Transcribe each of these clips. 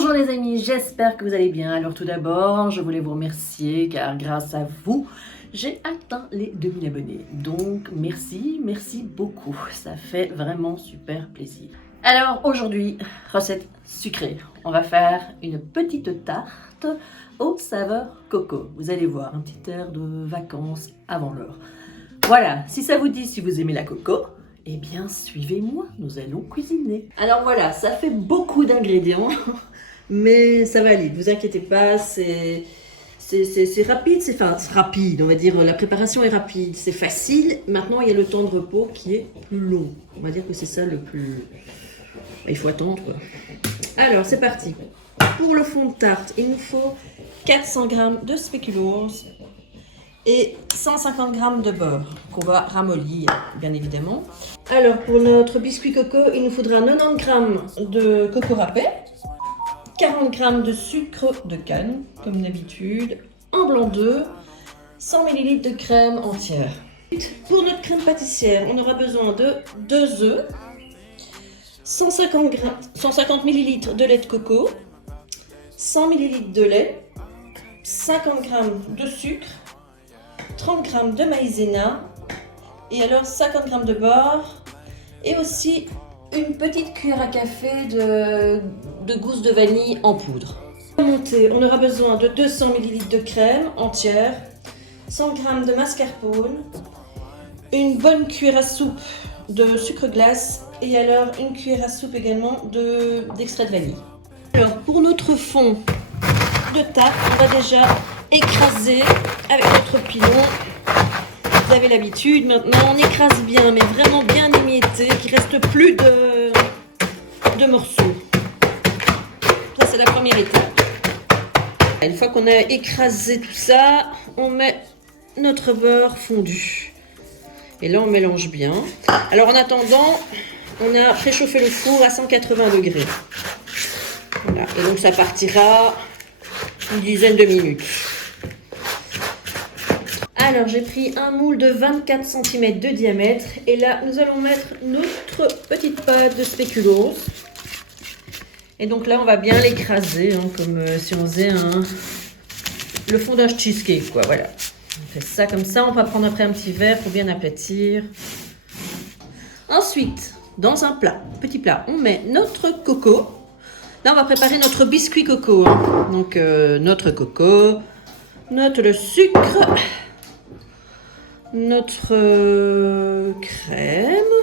Bonjour les amis, j'espère que vous allez bien. Alors tout d'abord, je voulais vous remercier car grâce à vous, j'ai atteint les 2000 abonnés. Donc merci beaucoup. Ça fait vraiment super plaisir. Alors aujourd'hui, recette sucrée. On va faire une petite tarte aux saveurs coco. Vous allez voir, un petit air de vacances avant l'heure. Voilà, si ça vous dit, si vous aimez la coco, eh bien suivez-moi, nous allons cuisiner. Alors voilà, ça fait beaucoup d'ingrédients, mais ça va aller, ne vous inquiétez pas, c'est rapide, c'est rapide, on va dire, la préparation est rapide, c'est facile. Maintenant, il y a le temps de repos qui est plus long. On va dire que c'est ça le plus... Il faut attendre, quoi. Alors, c'est parti. Pour le fond de tarte, il nous faut 400 g de spéculoos et 150 g de beurre qu'on va ramollir, bien évidemment. Alors, pour notre biscuit coco, il nous faudra 90 g de coco râpé, 40 g de sucre de canne, comme d'habitude, un blanc d'œuf, 100 ml de crème entière. Pour notre crème pâtissière, on aura besoin de 2 œufs, 150 ml de lait de coco, 100 ml de lait, 50 g de sucre, 30 g de maïzena et alors 50 g de beurre et aussi une petite cuillère à café de gousse de vanille en poudre. Pour monter, on aura besoin de 200 ml de crème entière, 100 g de mascarpone, une bonne cuillère à soupe de sucre glace et alors une cuillère à soupe également d'extrait de vanille. Alors pour notre fond de tarte, on va déjà écraser avec notre pilon. Vous avez l'habitude, maintenant on écrase bien, mais vraiment bien émietté, qu'il ne reste plus de morceaux. Ça c'est la première étape. Une fois qu'on a écrasé tout ça, on met notre beurre fondu. Et là on mélange bien. Alors en attendant, on a préchauffé le four à 180 degrés. Voilà. Et donc ça partira une dizaine de minutes. Alors j'ai pris un moule de 24 cm de diamètre et là nous allons mettre notre petite pâte de spéculoos. Et donc là on va bien l'écraser, hein, comme si on faisait le fond d'un cheesecake, quoi. Voilà. On fait ça comme ça, on va prendre après un petit verre pour bien aplatir. Ensuite, dans un petit plat, on met notre coco. Là on va préparer notre biscuit coco, hein. Donc notre coco, notre sucre, notre crème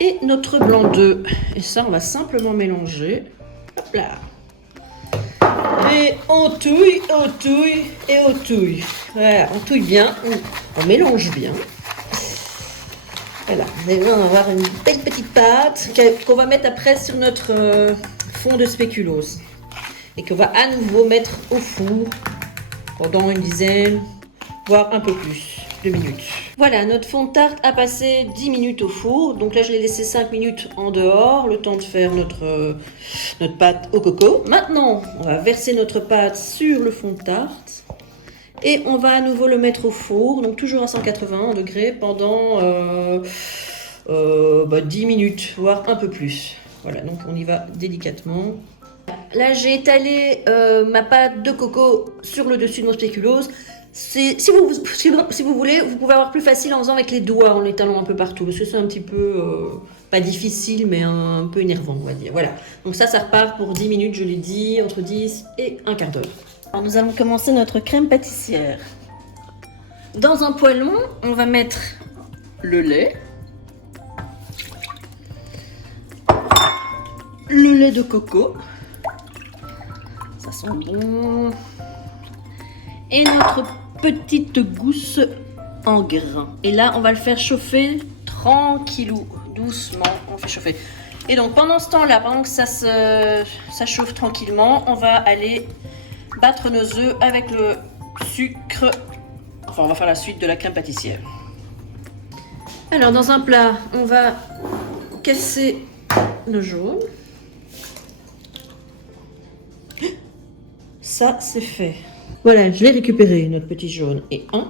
et notre blanc d'œuf. Et ça, on va simplement mélanger. Hop là. Et on touille, et on touille. Voilà, on touille bien, on mélange bien. Voilà, et là, on va avoir une belle petite pâte qu'on va mettre après sur notre fond de spéculoos. Et qu'on va à nouveau mettre au four pendant une dizaine, voire un peu plus de minutes. Voilà, notre fond de tarte a passé 10 minutes au four. Donc là, je l'ai laissé 5 minutes en dehors, le temps de faire notre pâte au coco. Maintenant, on va verser notre pâte sur le fond de tarte. Et on va à nouveau le mettre au four, donc toujours à 180 degrés pendant 10 minutes, voire un peu plus. Voilà, donc on y va délicatement. Là, j'ai étalé ma pâte de coco sur le dessus de mon spéculoos. Si vous voulez, vous pouvez avoir plus facile en faisant avec les doigts, en l'étalant un peu partout, parce que c'est un petit peu, pas difficile, mais un peu énervant, on va dire. Voilà, donc ça repart pour 10 minutes, je l'ai dit, entre 10 et un quart d'heure. Alors nous allons commencer notre crème pâtissière. Dans un poêlon, on va mettre le lait, le lait de coco, ça sent bon, et notre petite gousse en grains. Et là, on va le faire chauffer tranquillou, doucement, on fait chauffer. Et donc pendant ce temps-là, pendant que ça chauffe tranquillement, on va aller battre nos œufs avec le sucre. Enfin, on va faire la suite de la crème pâtissière. Alors, dans un plat, on va casser nos jaunes. Ça, c'est fait. Voilà, je l'ai récupéré, notre petit jaune et un.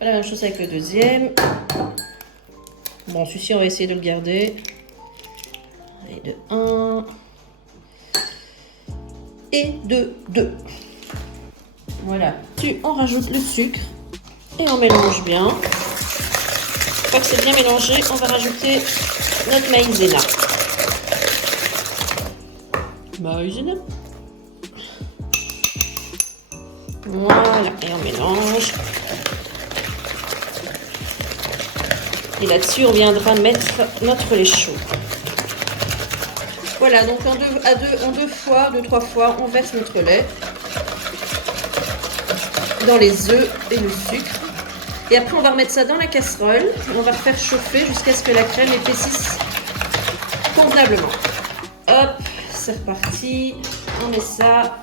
La même chose avec le deuxième. Bon, celui-ci, on va essayer de le garder. Et de 1 et de 2. Voilà. Puis on rajoute le sucre et on mélange bien. Une fois que c'est bien mélangé, on va rajouter notre maïzena. Maïzena. Voilà, et on mélange. Et là-dessus, on viendra mettre notre lait chaud. Voilà, donc en deux, trois fois, on verse notre lait dans les œufs et le sucre. Et après, on va remettre ça dans la casserole. On va faire chauffer jusqu'à ce que la crème épaississe convenablement. Hop, c'est reparti. On met ça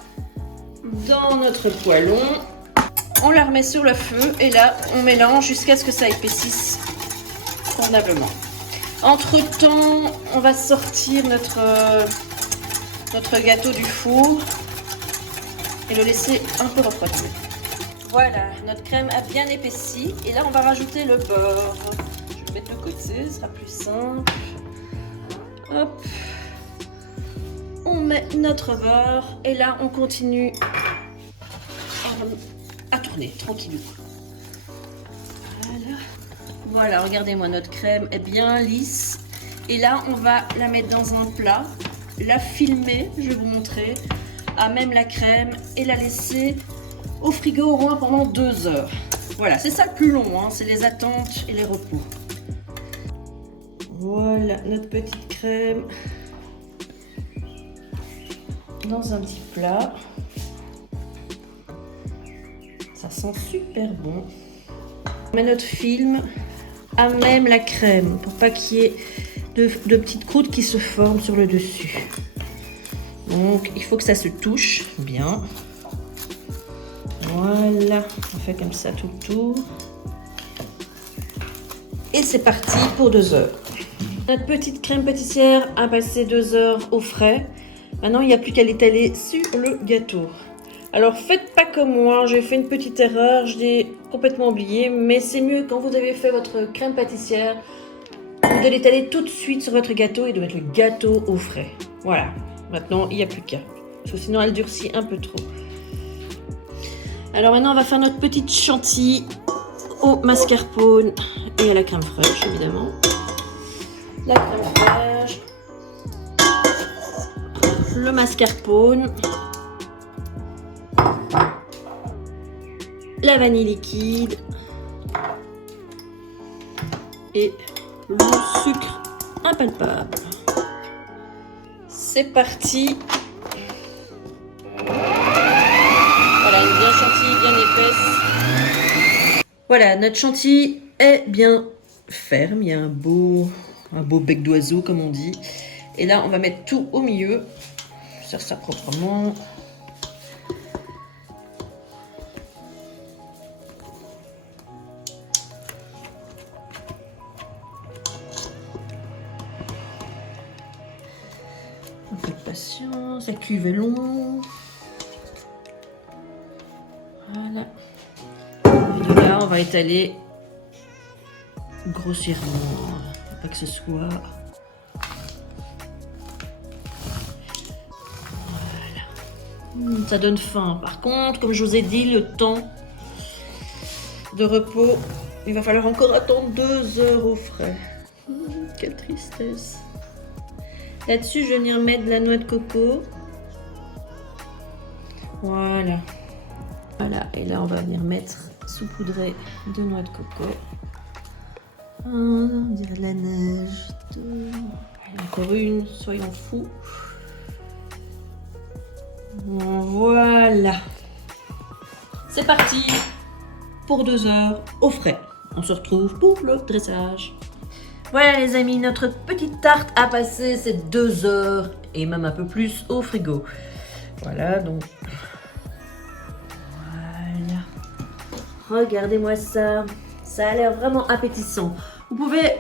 dans notre poêlon. On la remet sur le feu et là, on mélange jusqu'à ce que ça épaississe convenablement. Entre temps, on va sortir notre gâteau du four et le laisser un peu refroidir. Voilà, notre crème a bien épaissi et là on va rajouter le beurre. Je vais le mettre de côté, ce sera plus simple. Hop, on met notre beurre et là on continue à tourner tranquillement. Voilà. Voilà, regardez-moi, notre crème est bien lisse. Et là, on va la mettre dans un plat, la filmer, je vais vous montrer, à même la crème et la laisser au frigo au moins pendant 2 heures. Voilà, c'est ça le plus long, hein, c'est les attentes et les repos. Voilà, notre petite crème dans un petit plat. Ça sent super bon. On met notre film à même la crème pour pas qu'il y ait de petites croûtes qui se forment sur le dessus. Donc il faut que ça se touche bien. Voilà, on fait comme ça tout le tour. Et c'est parti pour 2 heures. Notre petite crème pâtissière a passé 2 heures au frais. Maintenant il n'y a plus qu'à l'étaler sur le gâteau. Alors faites pas comme moi, j'ai fait une petite erreur, je l'ai complètement oublié, mais c'est mieux quand vous avez fait votre crème pâtissière, de l'étaler tout de suite sur votre gâteau et de mettre le gâteau au frais. Voilà, maintenant il n'y a plus qu'à, parce que sinon elle durcit un peu trop. Alors maintenant on va faire notre petite chantilly au mascarpone et à la crème fraîche évidemment. La crème fraîche, le mascarpone, la vanille liquide et le sucre impalpable. C'est parti. Voilà, une bien chantilly, bien épaisse. Voilà, notre chantilly est bien ferme. Il y a un beau bec d'oiseau comme on dit. Et là, on va mettre tout au milieu. Faire ça proprement. Un peu de patience, la cuve est longue. Voilà. Et de là, on va étaler grossièrement, pas que ce soit. Voilà. Ça donne faim. Par contre, comme je vous ai dit, le temps de repos, il va falloir encore attendre 2 heures au frais. Quelle tristesse. Là-dessus, je vais venir mettre de la noix de coco. Voilà. Voilà. Et là, on va venir mettre saupoudrer de noix de coco. On dirait de la neige. Encore une, soyons fous. Voilà. C'est parti pour 2 heures au frais. On se retrouve pour le dressage. Voilà les amis, notre petite tarte a passé ces 2 heures et même un peu plus au frigo. Voilà donc. Voilà. Regardez-moi ça. Ça a l'air vraiment appétissant. Vous pouvez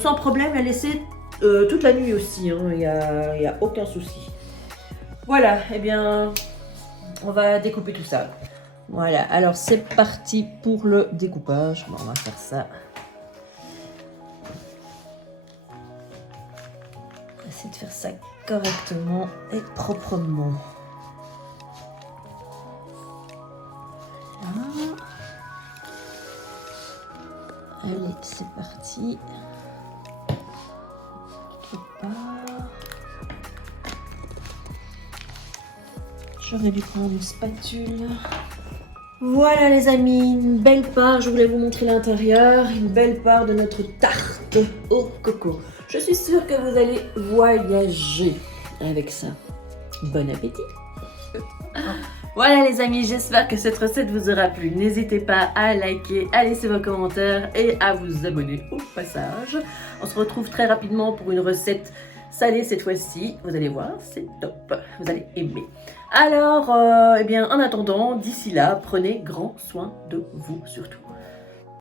sans problème la laisser toute la nuit aussi. Il n'y a aucun souci. Voilà, eh bien, on va découper tout ça. Voilà, alors c'est parti pour le découpage. Bon, on va faire ça. essayer de faire ça correctement et proprement. Voilà. Allez, c'est parti. Quelque part. J'aurais dû prendre une spatule. Voilà les amis, une belle part, je voulais vous montrer l'intérieur, une belle part de notre tarte au coco. Je suis sûre que vous allez voyager avec ça. Bon appétit! Voilà les amis, j'espère que cette recette vous aura plu. N'hésitez pas à liker, à laisser vos commentaires et à vous abonner au passage. On se retrouve très rapidement pour une recette salée cette fois-ci. Vous allez voir, c'est top. Vous allez aimer. Alors, eh bien, en attendant, d'ici là, prenez grand soin de vous surtout.